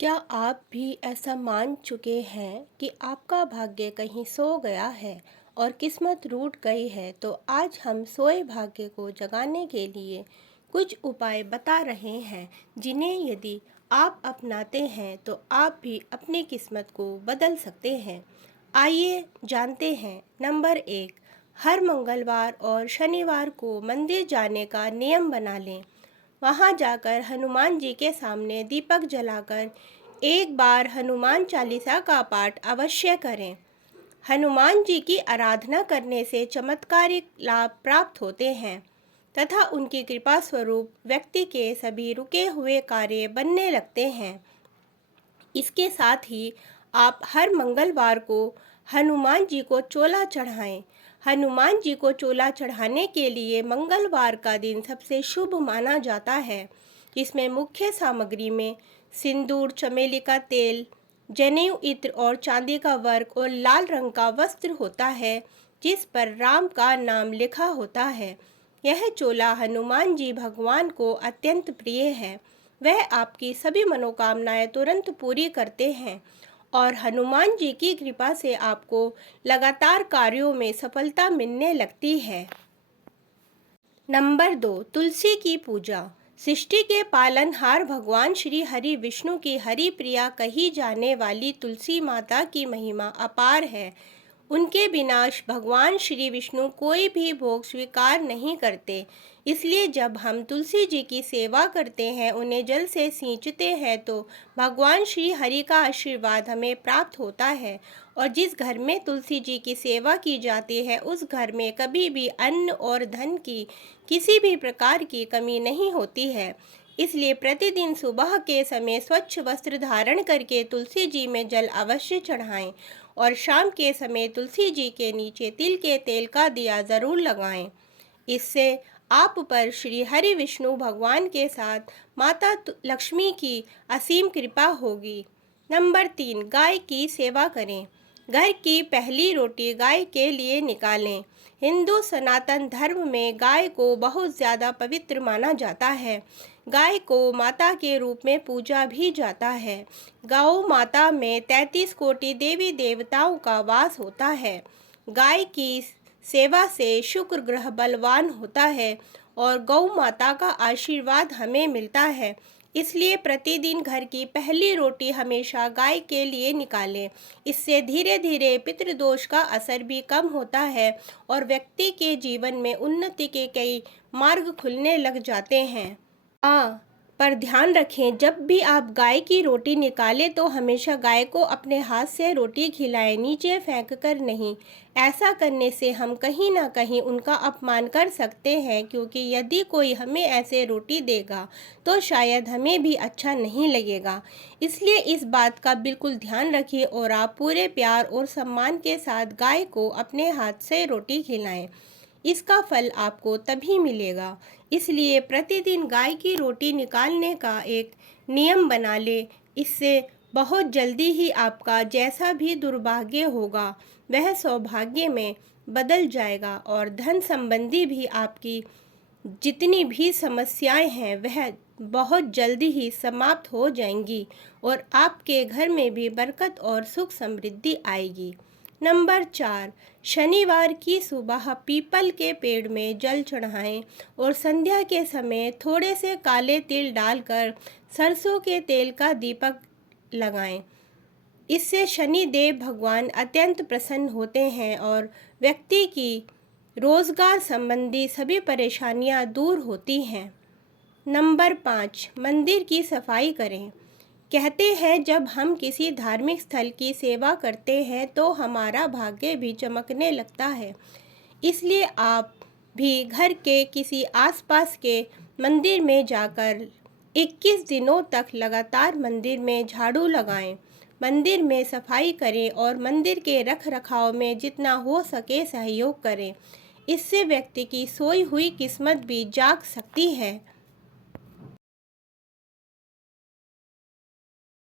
क्या आप भी ऐसा मान चुके हैं कि आपका भाग्य कहीं सो गया है और किस्मत रूठ गई है? तो आज हम सोए भाग्य को जगाने के लिए कुछ उपाय बता रहे हैं, जिन्हें यदि आप अपनाते हैं तो आप भी अपनी किस्मत को बदल सकते हैं। आइए जानते हैं। नंबर 1, हर मंगलवार और शनिवार को मंदिर जाने का नियम बना लें। वहां जाकर हनुमान जी के सामने दीपक जलाकर एक बार हनुमान चालीसा का पाठ अवश्य करें। हनुमान जी की आराधना करने से चमत्कारिक लाभ प्राप्त होते हैं तथा उनकी कृपा स्वरूप व्यक्ति के सभी रुके हुए कार्य बनने लगते हैं। इसके साथ ही आप हर मंगलवार को हनुमान जी को चोला चढ़ाएं। हनुमान जी को चोला चढ़ाने के लिए मंगलवार का दिन सबसे शुभ माना जाता है। इसमें मुख्य सामग्री में सिंदूर, चमेली का तेल, जनेऊ इत्र और चांदी का वर्क और लाल रंग का वस्त्र होता है, जिस पर राम का नाम लिखा होता है। यह चोला हनुमान जी भगवान को अत्यंत प्रिय है। वह आपकी सभी मनोकामनाएं तुरंत पूरी करते हैं और हनुमान जी की कृपा से आपको लगातार कार्यों में सफलता मिलने लगती है। नंबर 2, तुलसी की पूजा। सृष्टि के पालनहार भगवान श्री हरि विष्णु की हरि प्रिया कही जाने वाली तुलसी माता की महिमा अपार है। उनके बिना भगवान श्री विष्णु कोई भी भोग स्वीकार नहीं करते। इसलिए जब हम तुलसी जी की सेवा करते हैं, उन्हें जल से सींचते हैं, तो भगवान श्री हरि का आशीर्वाद हमें प्राप्त होता है। और जिस घर में तुलसी जी की सेवा की जाती है, उस घर में कभी भी अन्न और धन की किसी भी प्रकार की कमी नहीं होती है। इसलिए प्रतिदिन सुबह के समय स्वच्छ वस्त्र धारण करके तुलसी जी में जल अवश्य चढ़ाएं और शाम के समय तुलसी जी के नीचे तिल के तेल का दिया ज़रूर लगाएं। इससे आप पर श्री हरि विष्णु भगवान के साथ माता लक्ष्मी की असीम कृपा होगी। नंबर 3, गाय की सेवा करें। घर की पहली रोटी गाय के लिए निकालें। हिंदू सनातन धर्म में गाय को बहुत ज़्यादा पवित्र माना जाता है। गाय को माता के रूप में पूजा भी जाता है। गौ माता में 33 कोटि देवी देवताओं का वास होता है। गाय की सेवा से शुक्र ग्रह बलवान होता है और गौ माता का आशीर्वाद हमें मिलता है। इसलिए प्रतिदिन घर की पहली रोटी हमेशा गाय के लिए निकालें। इससे धीरे धीरे पितृदोष का असर भी कम होता है और व्यक्ति के जीवन में उन्नति के कई मार्ग खुलने लग जाते हैं। हाँ, पर ध्यान रखें, जब भी आप गाय की रोटी निकालें तो हमेशा गाय को अपने हाथ से रोटी खिलाएं, नीचे फेंक कर नहीं। ऐसा करने से हम कहीं ना कहीं उनका अपमान कर सकते हैं, क्योंकि यदि कोई हमें ऐसे रोटी देगा तो शायद हमें भी अच्छा नहीं लगेगा। इसलिए इस बात का बिल्कुल ध्यान रखिए और आप पूरे प्यार और सम्मान के साथ गाय को अपने हाथ से रोटी खिलाएं। इसका फल आपको तभी मिलेगा। इसलिए प्रतिदिन गाय की रोटी निकालने का एक नियम बना ले। इससे बहुत जल्दी ही आपका जैसा भी दुर्भाग्य होगा वह सौभाग्य में बदल जाएगा और धन संबंधी भी आपकी जितनी भी समस्याएं हैं वह बहुत जल्दी ही समाप्त हो जाएंगी और आपके घर में भी बरकत और सुख समृद्धि आएगी। नंबर 4, शनिवार की सुबह पीपल के पेड़ में जल चढ़ाएं और संध्या के समय थोड़े से काले तिल डालकर सरसों के तेल का दीपक लगाएं। इससे शनि देव भगवान अत्यंत प्रसन्न होते हैं और व्यक्ति की रोजगार संबंधी सभी परेशानियां दूर होती हैं। नंबर 5, मंदिर की सफाई करें। कहते हैं जब हम किसी धार्मिक स्थल की सेवा करते हैं तो हमारा भाग्य भी चमकने लगता है। इसलिए आप भी घर के किसी आसपास के मंदिर में जाकर 21 दिनों तक लगातार मंदिर में झाड़ू लगाएं, मंदिर में सफाई करें और मंदिर के रख रखाव में जितना हो सके सहयोग करें। इससे व्यक्ति की सोई हुई किस्मत भी जाग सकती है।